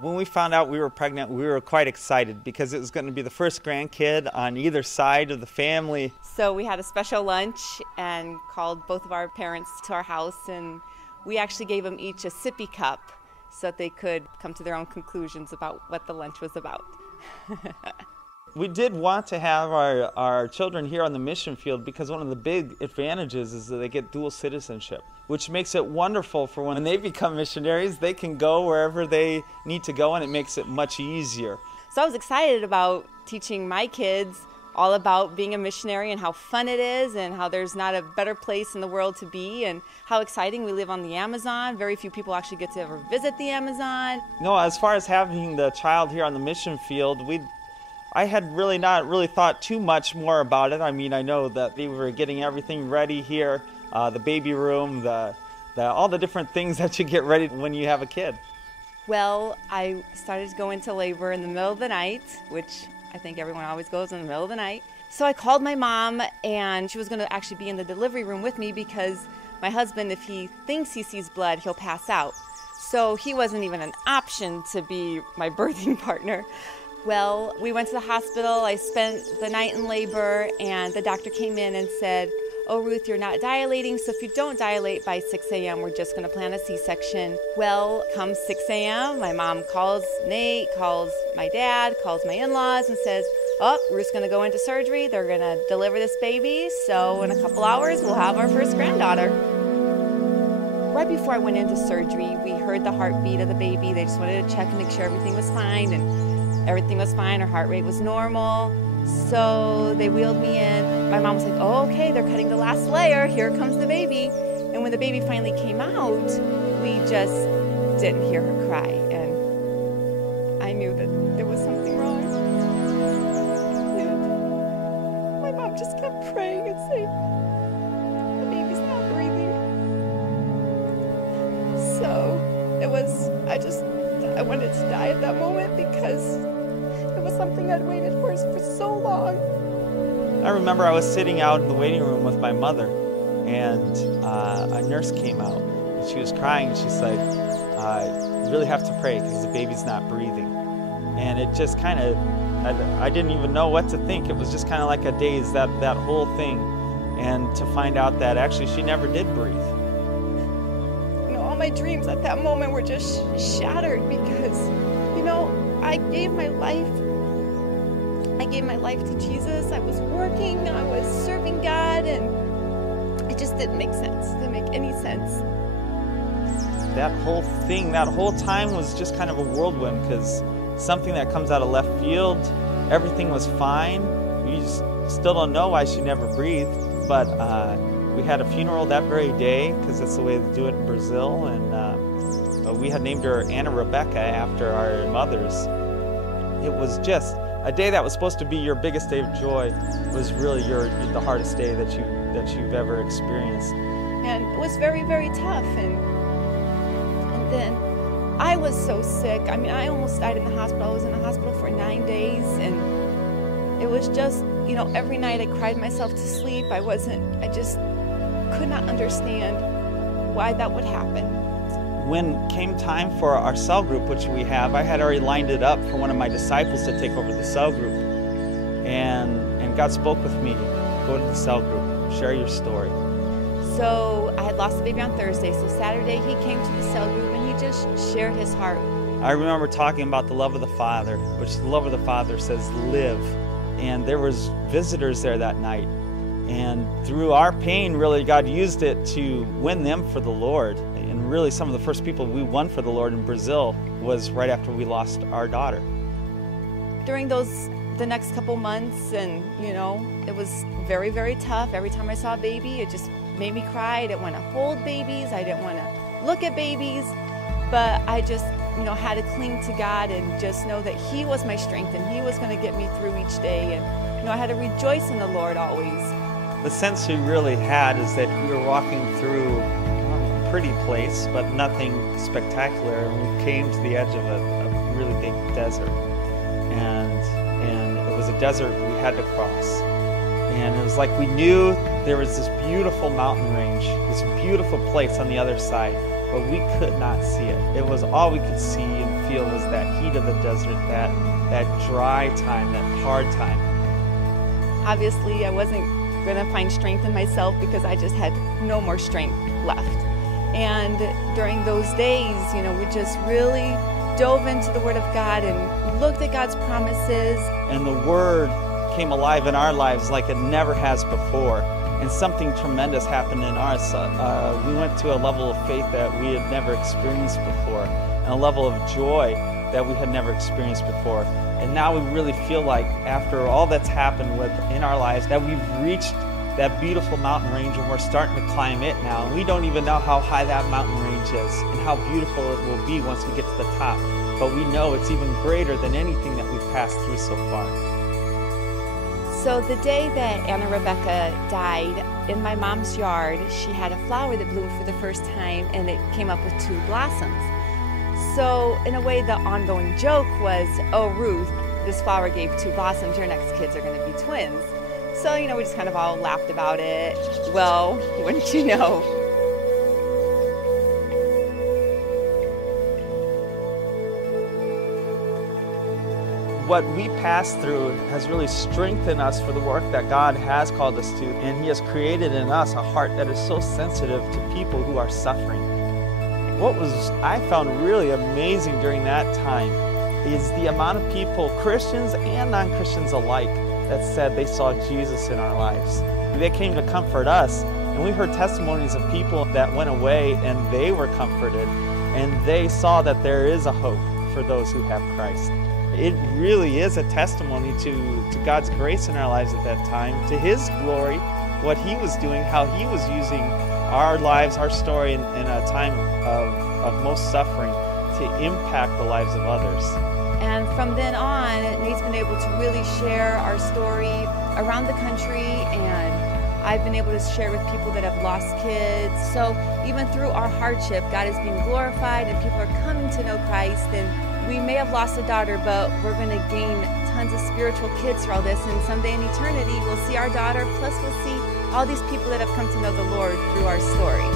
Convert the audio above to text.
When we found out we were pregnant, we were quite excited because it was going to be the first grandkid on either side of the family. So we had a special lunch and called both of our parents to our house, and we actually gave them each a sippy cup so that they could come to their own conclusions about what the lunch was about. We did want to have our children here on the mission field because one of the big advantages is that they get dual citizenship, which makes it wonderful for when they become missionaries. They can go wherever they need to go, and it makes it much easier. So I was excited about teaching my kids all about being a missionary and how fun it is and how there's not a better place in the world to be and how exciting we live on the Amazon. Very few people actually get to ever visit the Amazon. No, as far as having the child here on the mission field, I had not really thought too much more about it. I mean, I know that we were getting everything ready here, the baby room, all the different things that you get ready when you have a kid. Well, I started to go into labor in the middle of the night, which I think everyone always goes in the middle of the night. So I called my mom, and she was going to actually be in the delivery room with me because my husband, if he thinks he sees blood, he'll pass out. So he wasn't even an option to be my birthing partner. Well, we went to the hospital. I spent the night in labor, and the doctor came in and said, "Oh, Ruth, you're not dilating, so if you don't dilate by 6 a.m., we're just going to plan a C-section." Well, come 6 a.m., my mom calls Nate, calls my dad, calls my in-laws, and says, "Oh, Ruth's going to go into surgery. They're going to deliver this baby, so in a couple hours, we'll have our first granddaughter." Right before I went into surgery, we heard the heartbeat of the baby. They just wanted to check and make sure everything was fine, and everything was fine. Her heart rate was normal. So they wheeled me in. My mom was like, "Oh, okay, they're cutting the last layer. Here comes the baby." And when the baby finally came out, we just didn't hear her cry. And I knew that there was something wrong. And my mom just kept praying and saying, "The baby's not breathing." So I wanted to die at that moment because it was something I'd waited for so long. I remember I was sitting out in the waiting room with my mother, and a nurse came out, and she was crying. She's like, "You really have to pray because the baby's not breathing." And it just kind of, I didn't even know what to think. It was just kind of like a daze, that whole thing. And to find out that actually she never did breathe. My dreams at that moment were just shattered because, I gave my life to Jesus. I was working, I was serving God, and it just didn't make sense. It didn't make any sense. That whole thing, that whole time was just kind of a whirlwind because something that comes out of left field, everything was fine. We just still don't know why she never breathed, but we had a funeral that very day because that's the way they do it in Brazil, and we had named her Anna Rebecca after our mothers. It was just a day that was supposed to be your biggest day of joy. It was really the hardest day that you've ever experienced. And it was very, very tough. And then I was so sick. I mean, I almost died in the hospital. I was in the hospital for 9 days, and it was just, every night I cried myself to sleep. I just could not understand why that would happen. When came time for our cell group, which we have, I had already lined it up for one of my disciples to take over the cell group. And God spoke with me, "Go to the cell group, share your story." So I had lost the baby on Thursday, so Saturday he came to the cell group and he just shared his heart. I remember talking about the love of the Father, which the love of the Father says live. And there was visitors there that night. And through our pain, really, God used it to win them for the Lord. And really, some of the first people we won for the Lord in Brazil was right after we lost our daughter. During the next couple months, and it was very, very tough. Every time I saw a baby, it just made me cry. I didn't want to hold babies. I didn't want to look at babies. But I just, had to cling to God and just know that He was my strength and He was going to get me through each day. And, I had to rejoice in the Lord always. The sense we really had is that we were walking through a pretty place, but nothing spectacular. And we came to the edge of a really big desert. And it was a desert we had to cross. And it was like we knew there was this beautiful mountain range, this beautiful place on the other side, but we could not see it. It was all we could see and feel was that heat of the desert, that dry time, that hard time. Obviously, I wasn't going to find strength in myself because I just had no more strength left. And during those days, we just really dove into the Word of God and looked at God's promises. And the Word came alive in our lives like it never has before. And something tremendous happened in us. We went to a level of faith that we had never experienced before, and a level of joy that we had never experienced before. And now we really feel like after all that's happened in our lives that we've reached that beautiful mountain range and we're starting to climb it now. And we don't even know how high that mountain range is and how beautiful it will be once we get to the top. But we know it's even greater than anything that we've passed through so far. So the day that Anna Rebecca died, in my mom's yard, she had a flower that bloomed for the first time and it came up with 2 blossoms. So in a way, the ongoing joke was, oh, Ruth, this flower gave 2 blossoms, your next kids are going to be twins. So, we just kind of all laughed about it. Well, wouldn't you know? What we passed through has really strengthened us for the work that God has called us to, and He has created in us a heart that is so sensitive to people who are suffering. What I found really amazing during that time is the amount of people, Christians and non-Christians alike, that said they saw Jesus in our lives. They came to comfort us, and we heard testimonies of people that went away and they were comforted, and they saw that there is a hope for those who have Christ. It really is a testimony to God's grace in our lives at that time, to His glory, what He was doing, how He was using our lives, our story in a time of most suffering to impact the lives of others. And from then on, Nate's been able to really share our story around the country, and I've been able to share with people that have lost kids. So even through our hardship, God is being glorified and people are coming to know Christ. And we may have lost a daughter, but we're going to gain tons of spiritual kids through all this. And someday in eternity, we'll see our daughter, plus we'll see all these people that have come to know the Lord through our story.